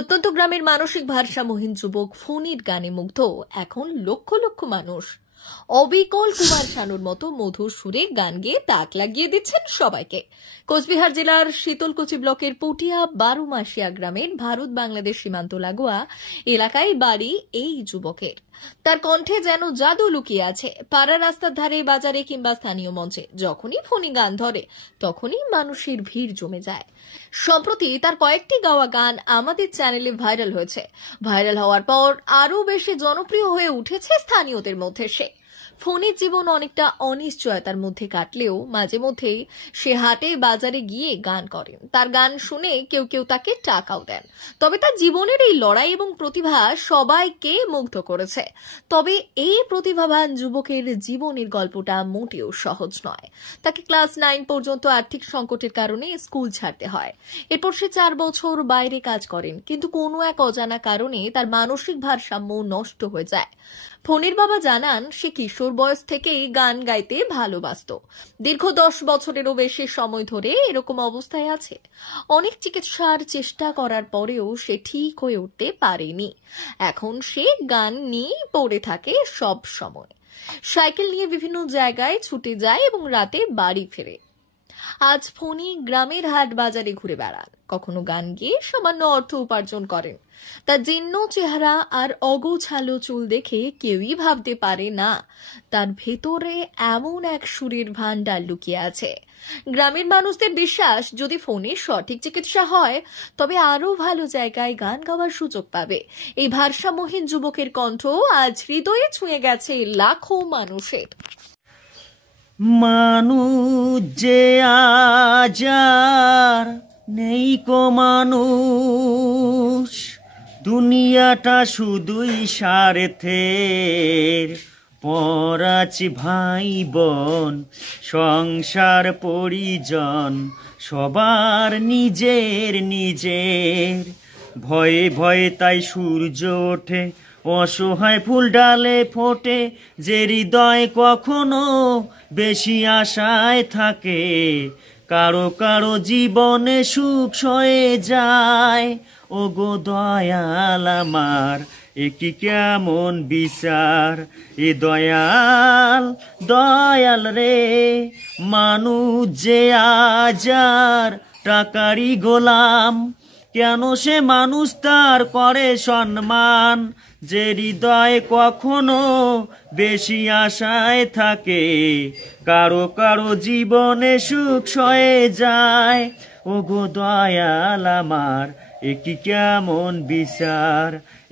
প্রত্যন্ত গ্রামের মানসিক ভারসাম্যহীন যুবক ফণীর গানে মুগ্ধ এখন লক্ষ লক্ষ মানুষ। অবিকল কুমার শানুর মতো মধুর সুরে গান গেয়ে তাক লাগিয়ে দিচ্ছেন সবাইকে। কোচবিহার জেলার শীতলকুচি ব্লকের পটিয়া 12 মাসিয়া গ্রামের ভারত বাংলাদেশ সীমান্ত লাগোয়া এলাকায় বাড়ি এই যুবকের। তার কণ্ঠে যেন জাদু লুকিয়ে আছে। পাড়া রাস্তার ধারে, বাজারে কিংবা স্থানীয় মঞ্চে যখনই ফণী গান ধরে তখনই মানুষের ভিড় জমে যায়। সম্প্রতি তার কয়েকটি গাওয়া গান আমাদের চ্যানেলে ভাইরাল হয়েছে। ভাইরাল হওয়ার পর আরো বেশি জনপ্রিয় হয়ে উঠেছে স্থানীয়দের মধ্যে। ফণীর জীবন অনেকটা অনিশ্চয়তার মধ্যে কাটলেও মাঝে মধ্যেই সে হাটে বাজারে গিয়ে গান করেন। তার গান শুনে কেউ কেউ তাকে টাকাও দেন। তবে তার জীবনের এই লড়াই এবং প্রতিভা সবাইকে মুগ্ধ করেছে। তবে এই প্রতিভাবান যুবকের জীবনের গল্পটা মোটেও সহজ নয়। তাকে ক্লাস 9 পর্যন্ত আর্থিক সংকটের কারণে স্কুল ছাড়তে হয়। এরপর সে 4 বছর বাইরে কাজ করেন, কিন্তু কোনো এক অজানা কারণে তার মানসিক ভারসাম্য নষ্ট হয়ে যায়। ফণীর বাবা জানান, সে কিশোর বয়স থেকেই গান গাইতে ভালোবাসত। দীর্ঘ 10 বছরেরও বেশি সময় ধরে এরকম অবস্থায় আছে। অনেক চিকিৎসার চেষ্টা করার পরেও সে ঠিক হয়ে উঠতে পারেনি। এখন সে গান নিয়ে পড়ে থাকে সব সময়। সাইকেল নিয়ে বিভিন্ন জায়গায় ছুটে যায় এবং রাতে বাড়ি ফেরে। আজ ফণী গ্রামের হাট বাজারে ঘুরে বেড়ান, কখনো গান গেয়ে সামান্য অর্থ উপার্জন করেন। তার জীর্ণ চেহারা আর অগোছালো চুল দেখে কেউই ভাবতে পারে না তার ভেতরে এমন এক সুরের ভান্ডার লুকিয়ে আছে। গ্রামের মানুষদের বিশ্বাস, যদি ফণীর সঠিক চিকিৎসা হয় তবে আরো ভালো জায়গায় গান গাওয়ার সুযোগ পাবে। এই ভারসাম্যহীন যুবকের কণ্ঠ আজ হৃদয়ে ছুঁয়ে গেছে লাখো মানুষের। মানুষ যে আজ আর নেই কো মানুষ, দুনিয়াটা শুধুই স্বার্থের। পরাছি ভাই বোন, সংসার পরিজন, সবার নিজের নিজের। ভয়ে ভয়ে তাই সূর্য ওঠে, অসহায় ফুল ডালে ফোটে, যে হৃদয় কখনো বেশি আশায় থাকে। কারো কারো জীবনে সুখ সয়ে যায়। ও গো দয়াল আমার, এ কি কেমন বিচার! এ দয়াল দয়াল রে, মানুষ যে আজ আর টাকারই গোলাম, কেন সে মানুষ তার করে সম্মান? যে হৃদয় কখনো বেশি আশায় থাকে, কারো কারো জীবনে সুখ সয়ে যায়। ও গো দয়াল আমার, এ কি কেমন বিচার!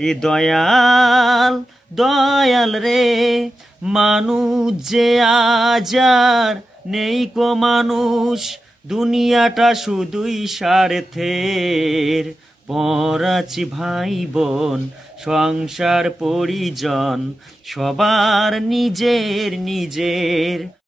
এ দয়াল দয়াল রে, মানুষ যে আজ আর নেই কো মানুষ, দুনিয়াটা শুধুই স্বার্থের। পরাছি ভাই বোন, সংসার পরিজন, সবার নিজের নিজের।